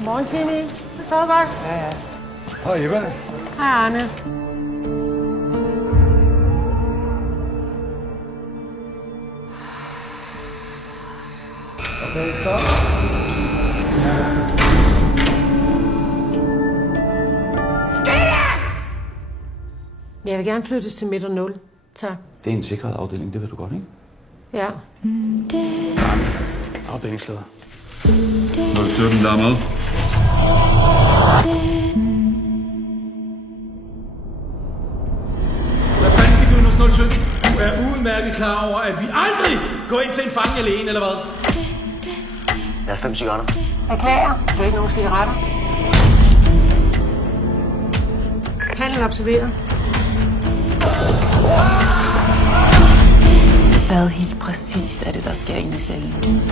Godmorgen, Timmy. Du sover godt? Ja. Hej, Eva. Hej, Arne. Okay, stop. Jeg vil gerne flyttes til midt og 0. Tak. Det er en sikret afdeling, det ved du godt, ikke? Ja. Afdelingsleder. 17, der er med. Hvad fanden skal du ind hos 07? Du er udmærket klar over, at vi aldrig går ind til en fange alene, eller hvad? Jeg har 5 cigaretter. Beklager. Det er ikke nogen cigaretter. Handel observeret. Hvad helt præcist er det, der sker inde i cellen?